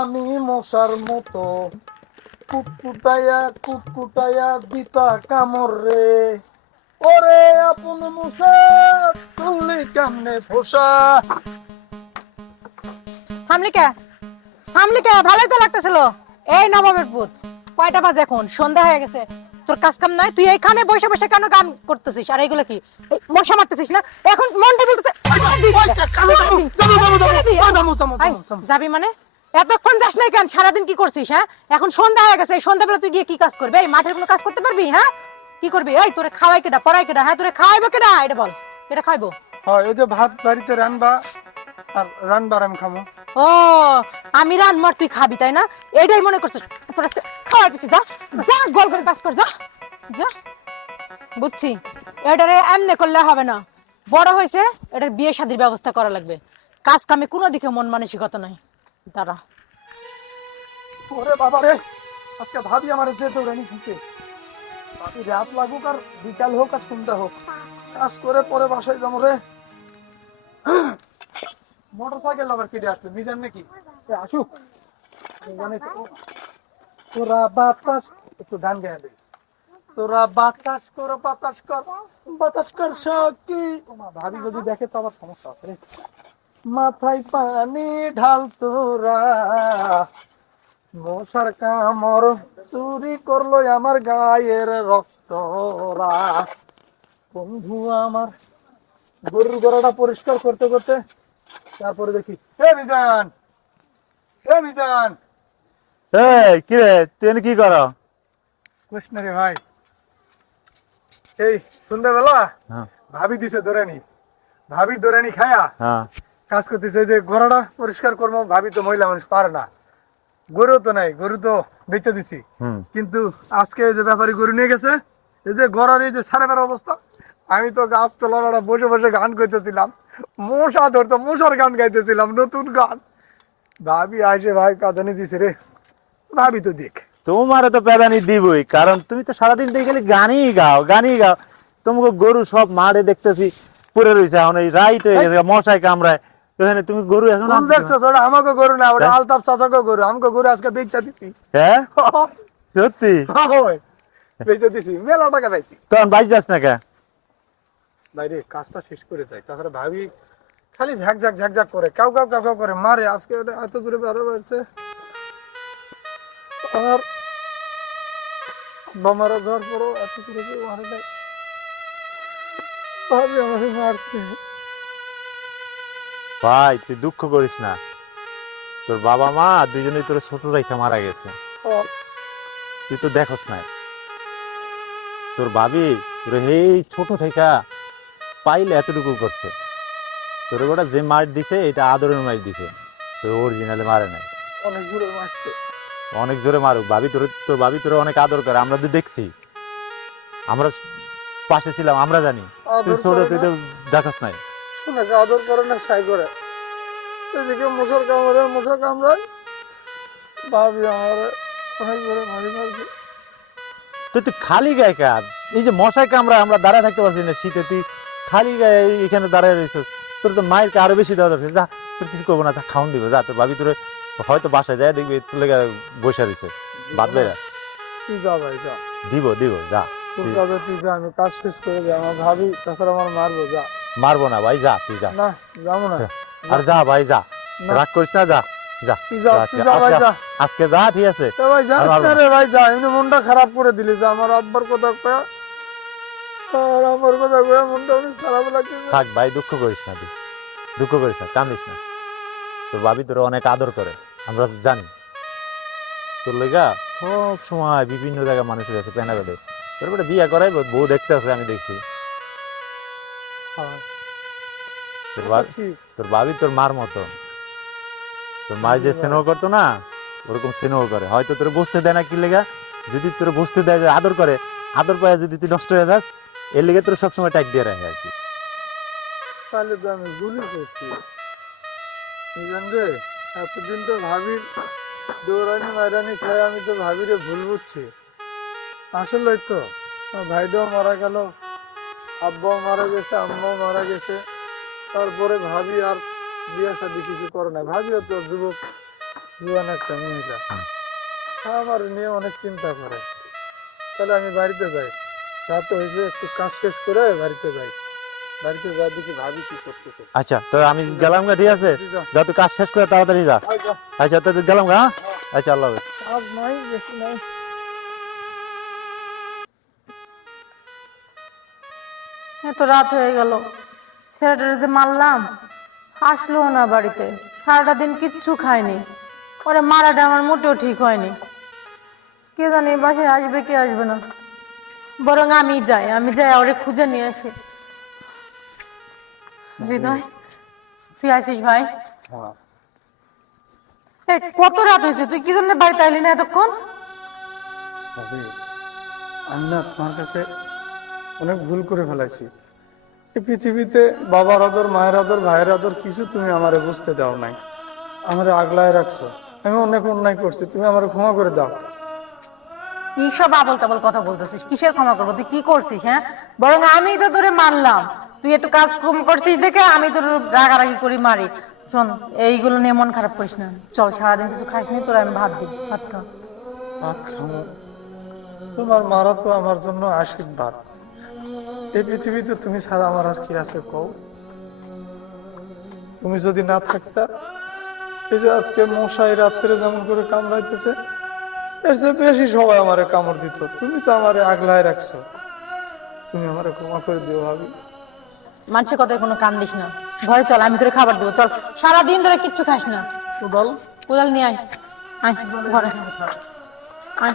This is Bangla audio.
আমি মশার মতো। কুটকুটাইয়া কুটকুটাইয়া দিতা কামড় রে। ওরে আপন মশা তুললি কেমনে ফোসা? থামলি কে? থামলি কে? ভালোই তো লাগতেছিল। এই নবাবের পুত কয়টা বাজে এখন? সন্ধ্যা হয়ে গেছে। তোর কাজ কাম নাই তুই এইখানে বসে বসে কেন গান করতেছিস আর এইগুলো কি মশা মারতেছিস না এখন মনটা বলতেছে যাবি মানে এতক্ষণ যাস নাই কেন সারাদিন কি করছিস হ্যাঁ এখন সন্ধ্যা হয়ে গেছে এই সন্ধ্যাবেলা তুই গিয়ে কি কাজ করবি এই মাঠের কোনো কাজ করতে পারবি হ্যাঁ কি করবি এই তোরে খাওয়াই কেডা পড়াই কেডা হ্যাঁ তোরে খাওয়াইবো কেডা এটা বল এটা খাইবো হয় এই যে ভাত বাড়িতে রানবা আর রানবার আমি খামো ও আমি রান মার তুই খাবি তাই না এটাই মনে করছিস আজকে যা যা, গোল করে কাজ কর, যা যা। বুঝছি? এটারে এমনি করলে হবে না। বড় হয়েছে, এটার বিয়ে শাদির ব্যবস্থা করা লাগবে। কাজ কামে কোনো দিকে মন মানসিকতা নাই। দাঁড়া। ওরে বাবা রে, আজকে ভাবি আমার যে দৌড়ানি খুঁজে ভাবি রাত লাগুক আর বিকাল হোক আর সন্ধ্যা হোক। কাজ করে পরে বাসায় যাব রে। মোটর সাইকেল আবার কেটে আসবে, মিজান নাকি? আসুক। মিজানে তো- তোরা বাতাস, একটু ডান গায়ে তোরা বাতাস কর বাতাস কর বাতাস কর সকি ভাবি যদি দেখে তো আবার সমস্যা আছে রে। মাথায় পানি ঢাল তোরা। মশার কামর চুরি করল আমার গায়ের রক্তরা বন্ধু আমার, গরুর গড়াটা পরিষ্কার করতে করতে তারপরে দেখি হে মিজান হে মিজান। এই কি রে তুই কি কর? কৃষ্ণ রে ভাই। এই সন্ধ্যাবেলা হ্যাঁ। ভাবি দিছে দোরানি ভাবির দোরানি খায়া হ্যাঁ। কাজ করতেছে যে গড়াটা পরিষ্কার করব ভাবি তো মহিলা মানুষ পারে না। গরু তো নাই গরু তো বেঁচে দিছি। কিন্তু আজকে যে ব্যাপারী গরু নিয়ে গেছে এই যে গড়ার এই যে সারেবার অবস্থা আমি তো গাছ তোলা বসে বসে গান করতেছিলাম মশা ধরতো মশার গান গাইতেছিলাম নতুন গান। ভাবি আসে ভাই কাঁদানি দিছে রে। ভাবি তো দেখ। তোমার তো প্যাদানি দিবই কারণ তুমি তো সারাদিন দেখে খালি গানই গাও গানই গাও। তোমাকে গরু সব মাঠে দেখতেছি পড়ে রয়েছে এখন এই রাইট হয়ে গেছে মশায় কামড়ায়। ওখানে তুমি গরু এখন দেখছ ওটা আমাকে গরু না ওটা হ্যাঁ? চাচাকে গরু আমাকে গরু আজকে বেচা দিছি। হ্যাঁ? সত্যি? ওই, দিছি মেলা টাকা পাইছি। তখন বাইক যাস না কে বাইরে কাজটা শেষ করে যায় তাছাড়া ভাবি খালি করে কাউ কাউ কাউ কাউ করে মারে আজকে এত দূরে বেরো বেড়ছে আর বোমারা ধর পড়ো এত দূরে যে মারে নাই। ভাবি আমাকে মারছে। ভাই তুই দুঃখ করিস না। তোর বাবা মা দুজনেই তোর ছোট রেখা মারা গেছে। তুই তো দেখোস না তোর ভাবি এই ছোট থেকে পাইলে এতটুকু করছে। তোর ওটা যে মার দিছে এটা আদরের মার দিছে। তোর অরিজিনালে মারে নাই। অনেক দূরে মারছে। অনেক জোরে মারুক ভাবি তোর তোর ভাবি তোর অনেক আদর করে আমরা তো দেখছি। আমরা পাশে ছিলাম আমরা জানি। তুই ছোট তুই তো দেখাস নাই। ওনাকে আদর করে না সাই করে। এদিকে মশার কামড়ে মশা কামড়ায়। ভাবি আমার অনেক দূরে মারি মারছে। তুই তুই খালি গায়ে কাজ এই যে মশায় কামড়া আমরা দাঁড়ায় থাকতে পারছি না শীতে তুই খালি গায়ে এখানে দাঁড়ায় রয়েছিস তোর তো মায়েরকে আরও বেশি দেওয়া যা তোর কিছু করব না তা খাওন দিব। যা তোর ভাবি তোর হয়তো বাসায় যায় দেখবি তোর লেগে বসে রয়েছে। বাদবে না তুই যা ভাই যা। দিব দিব যা। তুই। যাবে তুই যা আমি কাজ শেষ করে যাই। আমার ভাবি তাছাড়া আমার মারবো যা। মারবো না ভাই যা তুই যা। না যাব না। আর যা ভাই যা। রাগ করিস না যা যা। তুই যা আজকে- তুই যা ভাই যা। আজকে যা ঠিক আছে। এ ভাই যা। রে ভাই যা। এমনি মনটা খারাপ করে দিলি যা। আমার আব্বার কথা কয়া আর আমার কথা কয়া মনটা অনেক খারাপ লাগছে। থাক ভাই দুঃখ করিস না তুই। দুঃখ করিস না কান্দিস না। তোর ভাবি তোর অনেক আদর করে আমরা তো জানি। তোর লেগা সব সময় বিভিন্ন জায়গায় মানুষের কাছে পেনা বেঁধে। তোর বেটা বিয়ে করাই বউ দেখতে আসে আমি দেখছি। হ্যাঁ, তোর ভাবি তোর ভাবি তোর মার মতো। তোর মা যে স্নেহ করতো না ওরকম স্নেহ করে। হয়তো তোর বুঝতে দেয় না কি লেগা? যদি তোর বুঝতে দেয় যে আদর করে আদর পায় যদি তুই নষ্ট হয়ে যাস এর লেগে তোর সবসময় টাইট দিয়ে রাখে আর কি। তাহলে তো আমি ভুলই করছি। বুঝলেন রে এতদিন তো ভাবির দৌড়ানি মাইরানি খাই আমি তো ভাবিরে ভুল বুঝছি। আসলে তো, আমার ভাইটাও মারা গেল, আব্বাও মারা গেছে, আম্মাও মারা গেছে। তারপরে ভাবি আর বিয়ে শাদী কিছু করে না ভাবিও তো যুবক জুয়ান একটা মহিলা। আমার নিয়ে অনেক চিন্তা করে। তাহলে আমি বাড়িতে যাই। রাতে হয়েছে একটু কাজ শেষ করে বাড়িতে যাই। বাড়িতে যাই দেখি ভাবি কি করতেছে। আচ্ছা তো আমি গেলাম গা ঠিক আছে? যা। তুই কাজ শেষ করে তাড়াতাড়ি যা। আচ্ছা তো গেলাম গা হ্যাঁ? আচ্ছা আল্লাহ কাজ নাই বেশি নাই। এত রাত হয়ে গেল। ছেলেটারে যে মারলাম আসলো না বাড়িতে। সারাটা দিন কিচ্ছু খায়নি। ওরে মারাটা আমার মোটেও ঠিক হয়নি। কে জানি বাসায় আসবে কে আসবে না। বরং আমি যাই আমি যাই ওরে খুঁজে নিয়ে আসি। হৃদয় তুই আসিস ভাই? হ্যাঁ। এই কত রাত হয়েছে? তুই কি জন্য বাড়িতে আইলি না এতক্ষণ? আমি না তোমার কাছে অনেক ভুল করে ফেলাইছি। পৃথিবীতে বাবার আদর মায়ের আদর ভাইয়ের আদর কিছু তুমি আমারে বুঝতে দাও নাই। আমারে আগলায় রাখছো। আমি অনেক অন্যায় করছি। তুমি আমারে ক্ষমা করে দাও। কি সব আবল তাবল কথা বলতেছিস? কিসের ক্ষমা করব? তুই কি করছিস হ্যাঁ? বরং আমি তো তোরে মারলাম। তুই একটু কাজ কম করছিস দেখে আমি তোর রাগারাগি করি, মারি। শোন, এইগুলো নিয়ে মন খারাপ করিস না। চল, সারাদিন কিছু খাইস নি, তোর আমি ভাত দিই, ভাত ভাত তোমার মারা তো আমার জন্য আশীর্বাদ। এই পৃথিবীতে তুমি ছাড়া আমার আর কি আছে কও? তুমি যদি না থাকতা, এই যে আজকে মশাই রাত্রে যেমন করে কামড়াইতেছে, এর চেয়ে বেশি সবাই আমারে কামড় দিত। তুমি তো আমারে আগলায় রাখছো। তুমি আমারে ক্ষমা করে দিও ভাবি। মানুষের কথায় কোনো কান দিস না। ঘরে চল আমি তোরে খাবার দেবো চল। সারাদিন ধরে কিচ্ছু খাস না। কোদাল কোদাল নিয়ে আয়। আয় ঘরে। আয়।